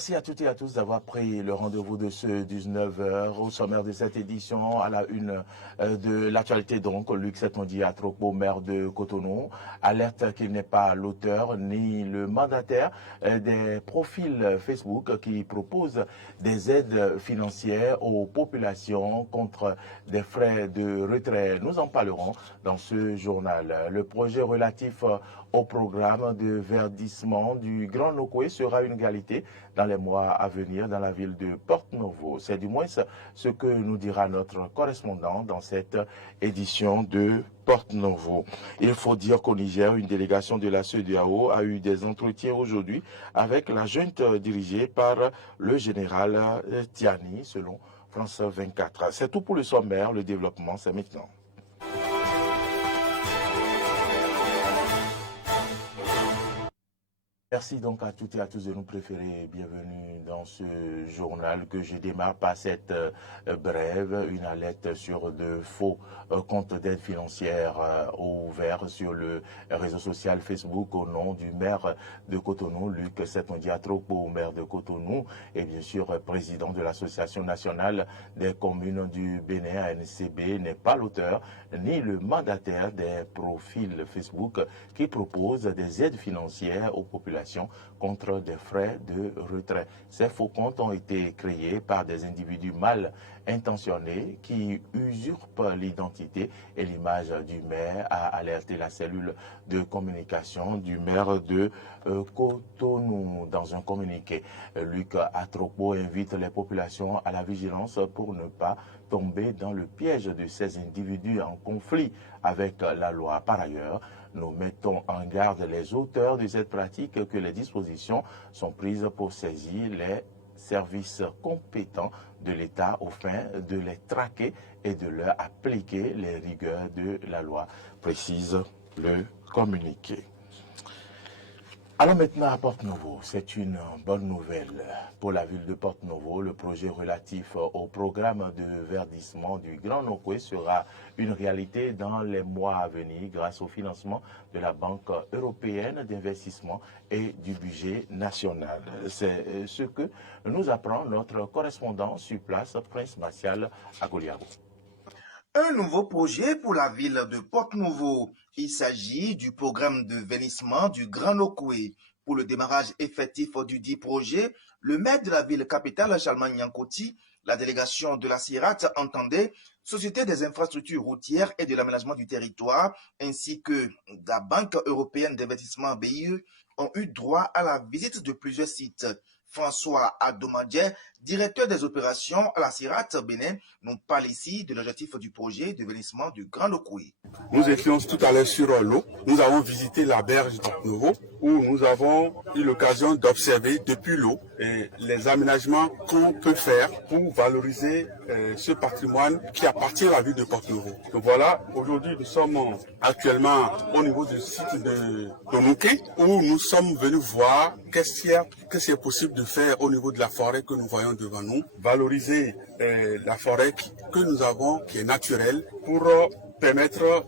Merci à toutes et à tous d'avoir pris le rendez-vous de ce 19h au sommaire de cette édition à la une de l'actualité. Donc, Luc Setmondi Atropo, maire de Cotonou, alerte qu'il n'est pas l'auteur ni le mandataire des profils Facebook qui proposent des aides financières aux populations contre des frais de retrait. Nous en parlerons dans ce journal. Le projet relatif au programme de verdissement du Grand Nokoué sera une réalité dans les mois à venir dans la ville de Porto-Novo. C'est du moins ce que nous dira notre correspondant dans cette édition de Porto-Novo. Il faut dire qu'au Niger, une délégation de la CEDEAO a eu des entretiens aujourd'hui avec la junte dirigée par le général Tiani, selon France 24. C'est tout pour le sommaire. Le développement, c'est maintenant. Merci donc à toutes et à tous de nous préférer. Bienvenue dans ce journal que je démarre par cette brève, une alerte sur de faux comptes d'aide financière ouverts sur le réseau social Facebook au nom du maire de Cotonou, Luc Setmondi Atropo, maire de Cotonou, et bien sûr président de l'Association nationale des communes du Bénin, ANCB, n'est pas l'auteur ni le mandataire des profils Facebook qui proposent des aides financières aux populations contre des frais de retrait. Ces faux comptes ont été créés par des individus mal intentionnés qui usurpent l'identité et l'image du maire, a alerté la cellule de communication du maire de Cotonou. Dans un communiqué, Luc Atropo invite les populations à la vigilance pour ne pas tomber dans le piège de ces individus en conflit avec la loi. Par ailleurs, nous mettons en garde les auteurs de cette pratique que les dispositions sont prises pour saisir les services compétents de l'État au fin de les traquer et de leur appliquer les rigueurs de la loi, précise le communiqué. Alors maintenant à Porto-Novo, c'est une bonne nouvelle pour la ville de Porto-Novo. Le projet relatif au programme de verdissement du Grand Nokoué sera une réalité dans les mois à venir grâce au financement de la Banque européenne d'investissement et du budget national. C'est ce que nous apprend notre correspondant sur place, Prince Martial Agoliabo. Un nouveau projet pour la ville de Porto-Novo. Il s'agit du programme de verdissement du Grand Nokoué. Pour le démarrage effectif du dit projet, le maire de la ville capitale, Charlemagne Nyankoti, la délégation de la CIRAT entendait Société des infrastructures routières et de l'aménagement du territoire, ainsi que la Banque européenne d'investissement BIE ont eu droit à la visite de plusieurs sites. François Adomadjer, directeur des opérations à la CIRAT Bénin, nous parle ici de l'objectif du projet de verdissement du Grand Nokoué. Nous étions tout à l'heure sur l'eau. Nous avons visité la berge de Porto-Novo où nous avons eu l'occasion d'observer depuis l'eau les aménagements qu'on peut faire pour valoriser ce patrimoine qui appartient à la ville de Porto-Novo. Donc voilà, aujourd'hui nous sommes actuellement au niveau du site de Donouké où nous sommes venus voir qu'est-ce qui est possible de faire au niveau de la forêt que nous voyons devant nous, valoriser la forêt que nous avons, qui est naturelle, pour permettre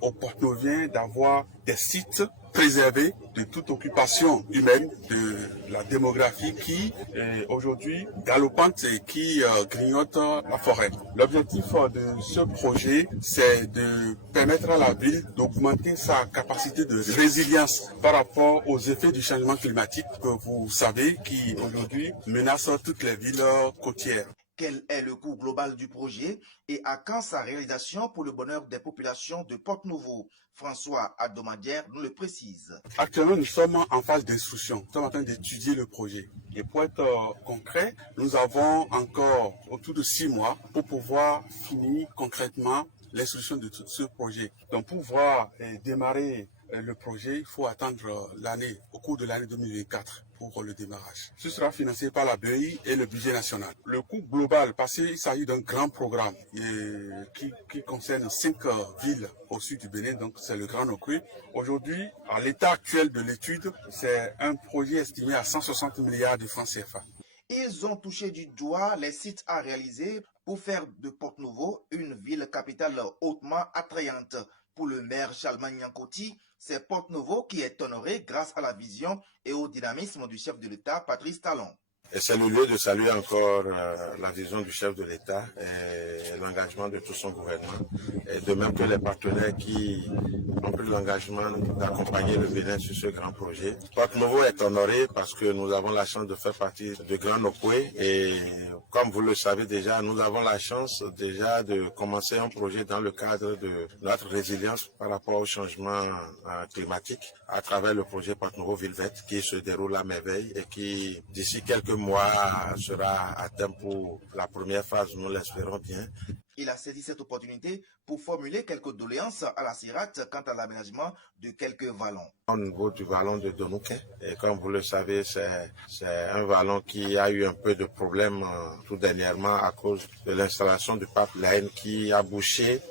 aux Porto-Noviens d'avoir des sites préservés de toute occupation humaine, de la démographie qui est aujourd'hui galopante et qui grignote la forêt. L'objectif de ce projet, c'est de permettre à la ville d'augmenter sa capacité de résilience par rapport aux effets du changement climatique que vous savez qui aujourd'hui menace toutes les villes côtières. Quel est le coût global du projet et à quand sa réalisation pour le bonheur des populations de Porto-Novo? François Adomadière nous le précise. Actuellement, nous sommes en phase d'instruction. Nous sommes en train d'étudier le projet. Et pour être concret, nous avons encore autour de 6 mois pour pouvoir finir concrètement l'instruction de tout ce projet. Donc, pour pouvoir démarrer le projet, il faut attendre au cours de l'année 2024 pour le démarrage. Ce sera financé par la BEI et le budget national. Le coût global, parce qu'il s'agit d'un grand programme qui concerne 5 villes au sud du Bénin, donc c'est le Grand Nokoué. Aujourd'hui, à l'état actuel de l'étude, c'est un projet estimé à 160 milliards de francs CFA. Ils ont touché du doigt les sites à réaliser pour faire de Porto-Novo une ville capitale hautement attrayante. Pour le maire Charlemagne Nyankoti, c'est Porto-Novo qui est honoré grâce à la vision et au dynamisme du chef de l'État, Patrice Talon. Et c'est le lieu de saluer encore la vision du chef de l'État et l'engagement de tout son gouvernement. Et de même que les partenaires qui ont pris l'engagement d'accompagner le Bénin sur ce grand projet. Porte Novo est honoré parce que nous avons la chance de faire partie de Grand Nokoué et comme vous le savez déjà, nous avons la chance déjà de commencer un projet dans le cadre de notre résilience par rapport au changement climatique à travers le projet Porte Novo Ville Verte qui se déroule à merveille et qui d'ici quelques mois sera atteint pour la première phase, nous l'espérons bien. Il a saisi cette opportunité pour formuler quelques doléances à la CIRAT quant à l'aménagement de quelques vallons. Au niveau du vallon de Donouquin, et comme vous le savez, c'est un vallon qui a eu un peu de problème tout dernièrement à cause de l'installation du pipeline qui a bouché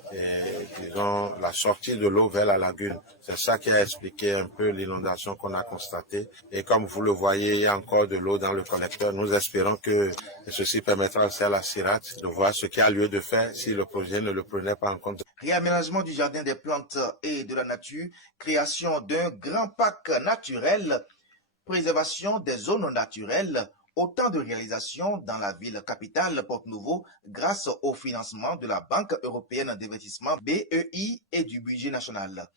disons, la sortie de l'eau vers la lagune. C'est ça qui a expliqué un peu l'inondation qu'on a constatée. Et comme vous le voyez, il y a encore de l'eau dans le collecteur. Nous espérons que ceci permettra aussi à la CIRAT de voir ce qu'il y a lieu de faire si le projet ne le prenait pas en compte. Réaménagement du jardin des plantes et de la nature, création d'un grand parc naturel, préservation des zones naturelles, autant de réalisations dans la ville capitale Porte Novo grâce au financement de la Banque européenne d'investissement BEI et du budget national.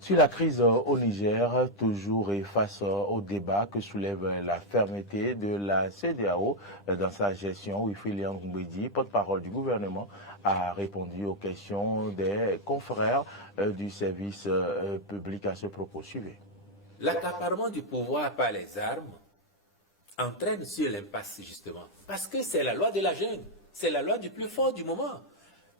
Sur la crise au Niger, toujours et face au débat que soulève la fermeté de la CEDEAO dans sa gestion, Wifilian Ngoumbedi, porte-parole du gouvernement, a répondu aux questions des confrères du service public à ce propos. Suivez. L'accaparement du pouvoir par les armes entraîne sur l'impasse, justement. Parce que c'est la loi de la jungle, c'est la loi du plus fort du moment.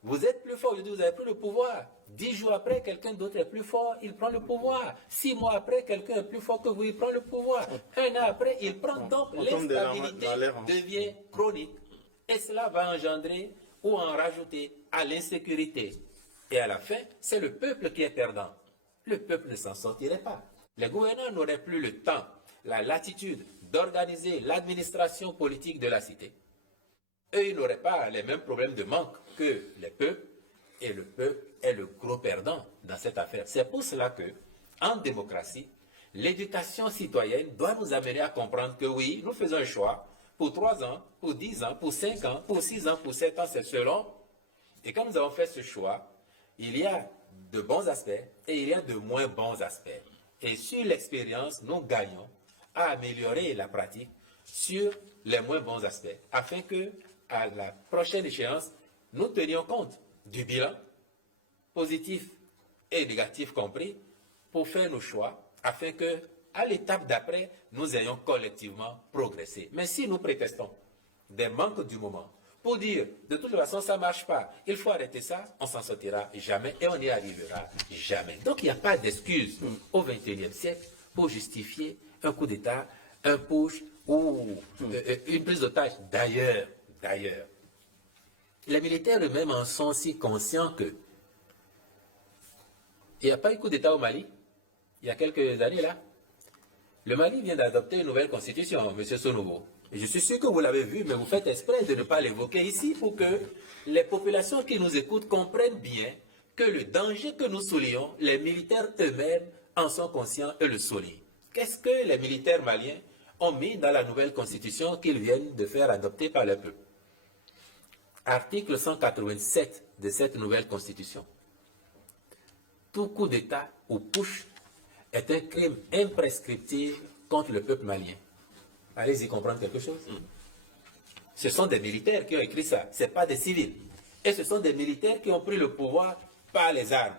Vous êtes plus fort, vous avez pris le pouvoir. 10 jours après, quelqu'un d'autre est plus fort, il prend le pouvoir. 6 mois après, quelqu'un est plus fort que vous, il prend le pouvoir. 1 an après, il prend. Donc l'instabilité devient chronique. Et cela va engendrer ou en rajouter à l'insécurité. Et à la fin, c'est le peuple qui est perdant. Le peuple ne s'en sortirait pas. Les gouvernants n'auraient plus le temps, la latitude d'organiser l'administration politique de la cité. Eux, ils n'auraient pas les mêmes problèmes de manque que les peuples, et le peuple est le gros perdant dans cette affaire. C'est pour cela que, en démocratie, l'éducation citoyenne doit nous amener à comprendre que oui, nous faisons un choix pour 3 ans, pour 10 ans, pour 5 ans, pour 6 ans, pour 7 ans, c'est selon. Et quand nous avons fait ce choix, il y a de bons aspects et il y a de moins bons aspects. Et sur l'expérience, nous gagnons à améliorer la pratique sur les moins bons aspects, afin que, à la prochaine échéance, nous tenions compte du bilan, positif et négatif compris, pour faire nos choix, afin que, à l'étape d'après, nous ayons collectivement progressé. Mais si nous prétestons des manques du moment, pour dire, de toute façon, ça ne marche pas, il faut arrêter ça, on s'en sortira jamais et on n'y arrivera jamais. Donc, il n'y a pas d'excuse au XXIe siècle pour justifier un coup d'État, un push ou une prise d'otage. D'ailleurs, les militaires eux-mêmes en sont si conscients que il n'y a pas eu coup d'État au Mali, il y a quelques années là. Le Mali vient d'adopter une nouvelle constitution, M. Sonovo. Et je suis sûr que vous l'avez vu, mais vous faites exprès de ne pas l'évoquer ici pour que les populations qui nous écoutent comprennent bien que le danger que nous soulignons, les militaires eux-mêmes en sont conscients et le soulignent. Qu'est-ce que les militaires maliens ont mis dans la nouvelle constitution qu'ils viennent de faire adopter par le peuple? Article 187 de cette nouvelle constitution. Tout coup d'État ou push est un crime imprescriptible contre le peuple malien. Allez-y comprendre quelque chose. Ce sont des militaires qui ont écrit ça, ce n'est pas des civils. Et ce sont des militaires qui ont pris le pouvoir par les armes.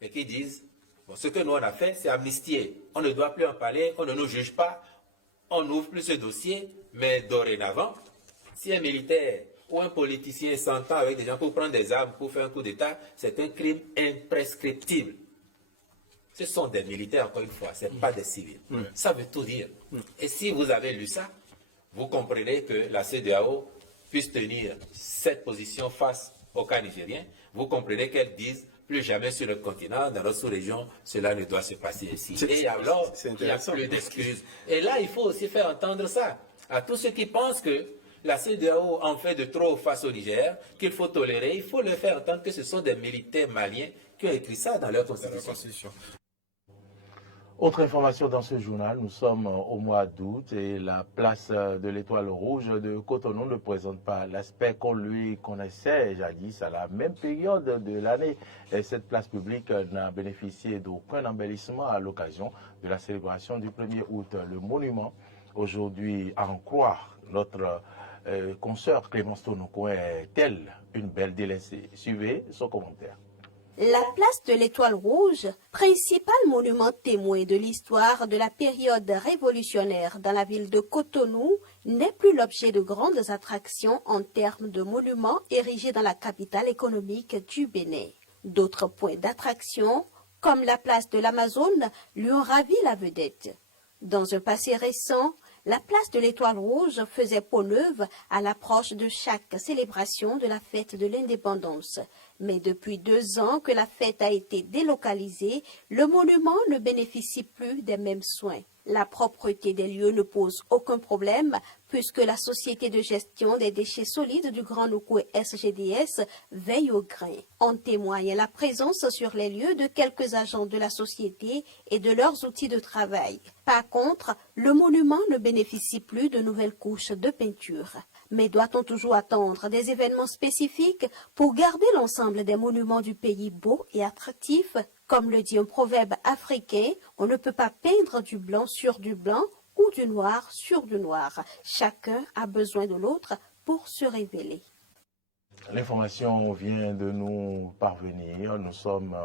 Et qui disent, bon, ce que nous on a fait, c'est amnistier. On ne doit plus en parler, on ne nous juge pas, on n'ouvre plus ce dossier, mais dorénavant, si un militaire ou un politicien s'entend avec des gens pour prendre des armes, pour faire un coup d'État, c'est un crime imprescriptible. Ce sont des militaires, encore une fois, ce n'est pas des civils. Ça veut tout dire. Et si vous avez lu ça, vous comprenez que la CEDEAO puisse tenir cette position face aux cas nigériens. Vous comprenez qu'elles disent plus jamais sur le continent, dans notre sous-région, cela ne doit se passer ici. Et alors, il n'y a plus d'excuses. Et là, il faut aussi faire entendre ça à tous ceux qui pensent que la CEDEAO en fait de trop face au Niger, qu'il faut tolérer. Il faut leur faire entendre que ce sont des militaires maliens qui ont écrit ça dans leur constitution. Autre information dans ce journal, nous sommes au mois d'août et la place de l'Étoile Rouge de Cotonou ne présente pas l'aspect qu'on lui connaissait jadis à la même période de l'année. Cette place publique n'a bénéficié d'aucun embellissement à l'occasion de la célébration du 1er août. Le monument, aujourd'hui, à en croire notre consoeur Clémence Tonoko, est-elle une belle délaissée? Suivez son commentaire. La place de l'Étoile Rouge, principal monument témoin de l'histoire de la période révolutionnaire dans la ville de Cotonou, n'est plus l'objet de grandes attractions en termes de monuments érigés dans la capitale économique du Bénin. D'autres points d'attraction, comme la place de l'Amazone, lui ont ravi la vedette. Dans un passé récent, la place de l'Étoile Rouge faisait peau neuve à l'approche de chaque célébration de la fête de l'indépendance. Mais depuis 2 ans que la fête a été délocalisée, le monument ne bénéficie plus des mêmes soins. La propreté des lieux ne pose aucun problème puisque la Société de gestion des déchets solides du Grand Nokoué SGDS veille au grain. En témoigne la présence sur les lieux de quelques agents de la société et de leurs outils de travail. Par contre, le monument ne bénéficie plus de nouvelles couches de peinture. Mais doit-on toujours attendre des événements spécifiques pour garder l'ensemble des monuments du pays beaux et attractifs? Comme le dit un proverbe africain, on ne peut pas peindre du blanc sur du blanc ou du noir sur du noir. Chacun a besoin de l'autre pour se révéler. L'information vient de nous parvenir. Nous sommes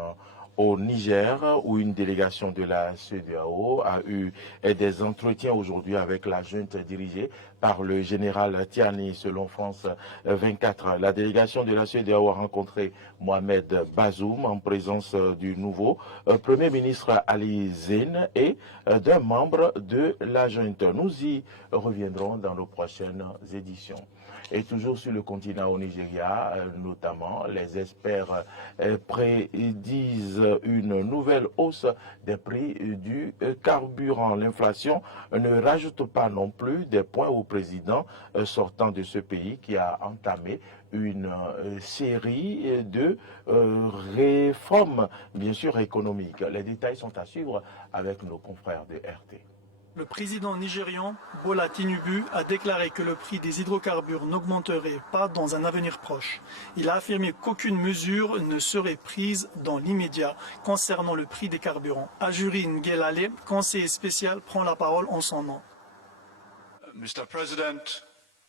au Niger, où une délégation de la CEDEAO a eu des entretiens aujourd'hui avec la junte dirigée par le général Tiani, selon France 24. La délégation de la CEDEAO a rencontré Mohamed Bazoum en présence du nouveau Premier ministre Ali Zine et d'un membre de la junte. Nous y reviendrons dans nos prochaines éditions. Et toujours sur le continent au Nigeria, notamment, les experts prédisent une nouvelle hausse des prix du carburant. L'inflation ne rajoute pas non plus des points au président sortant de ce pays qui a entamé une série de réformes, bien sûr, économiques. Les détails sont à suivre avec nos confrères de RT. Le président nigérian, Bola Tinubu, a déclaré que le prix des hydrocarbures n'augmenterait pas dans un avenir proche. Il a affirmé qu'aucune mesure ne serait prise dans l'immédiat concernant le prix des carburants. Ajuri Ngelale, conseiller spécial, prend la parole en son nom. Mr. President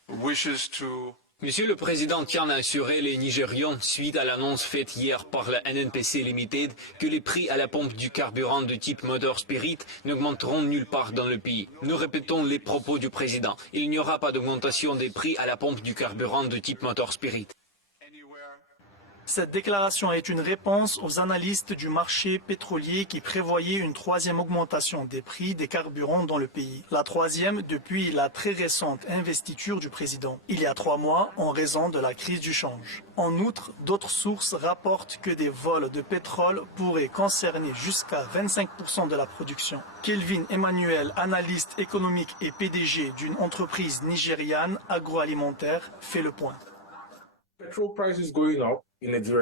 wishes to Monsieur le Président tient à assurer les Nigérians, suite à l'annonce faite hier par la NNPC Limited, que les prix à la pompe du carburant de type moteur spirit n'augmenteront nulle part dans le pays. Nous répétons les propos du Président. Il n'y aura pas d'augmentation des prix à la pompe du carburant de type moteur spirit. Cette déclaration est une réponse aux analystes du marché pétrolier qui prévoyaient une 3e augmentation des prix des carburants dans le pays. La 3e depuis la très récente investiture du président, il y a 3 mois, en raison de la crise du change. En outre, d'autres sources rapportent que des vols de pétrole pourraient concerner jusqu'à 25% de la production. Kelvin Emmanuel, analyste économique et PDG d'une entreprise nigériane agroalimentaire, fait le point.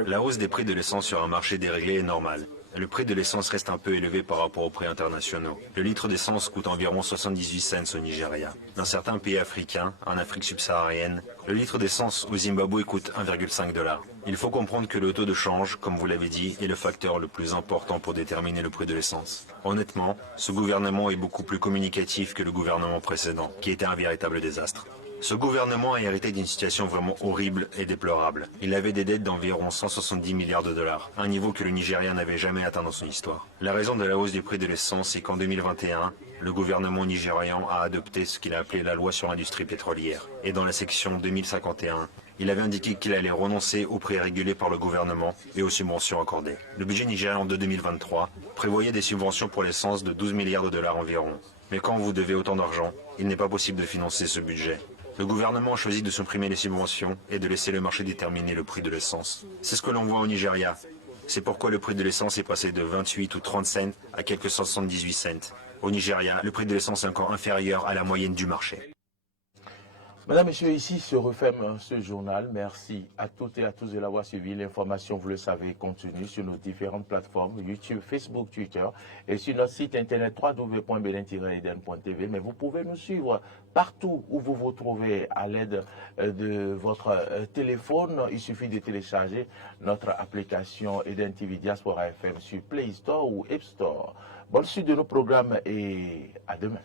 La hausse des prix de l'essence sur un marché déréglé est normale. Le prix de l'essence reste un peu élevé par rapport aux prix internationaux. Le litre d'essence coûte environ 78 cents au Nigeria. Dans certains pays africains, en Afrique subsaharienne, le litre d'essence au Zimbabwe coûte 1,5 $. Il faut comprendre que le taux de change, comme vous l'avez dit, est le facteur le plus important pour déterminer le prix de l'essence. Honnêtement, ce gouvernement est beaucoup plus communicatif que le gouvernement précédent, qui était un véritable désastre. Ce gouvernement a hérité d'une situation vraiment horrible et déplorable. Il avait des dettes d'environ 170 milliards de dollars, un niveau que le Nigeria n'avait jamais atteint dans son histoire. La raison de la hausse du prix de l'essence est qu'en 2021, le gouvernement nigérian a adopté ce qu'il a appelé la loi sur l'industrie pétrolière. Et dans la section 2051, il avait indiqué qu'il allait renoncer aux prix régulés par le gouvernement et aux subventions accordées. Le budget nigérian de 2023 prévoyait des subventions pour l'essence de 12 milliards de dollars environ. Mais quand vous devez autant d'argent, il n'est pas possible de financer ce budget. Le gouvernement a choisi de supprimer les subventions et de laisser le marché déterminer le prix de l'essence. C'est ce que l'on voit au Nigeria. C'est pourquoi le prix de l'essence est passé de 28 ou 30 cents à quelques 78 cents. Au Nigeria, le prix de l'essence est encore inférieur à la moyenne du marché. Mesdames, Messieurs, ici se referme ce journal. Merci à toutes et à tous de l'avoir suivi. L'information, vous le savez, continue sur nos différentes plateformes, YouTube, Facebook, Twitter et sur notre site internet www.belin-eden.tv. Mais vous pouvez nous suivre partout où vous vous trouvez à l'aide de votre téléphone. Il suffit de télécharger notre application Eden TV Diaspora FM sur Play Store ou App Store. Bonne suite de nos programmes et à demain.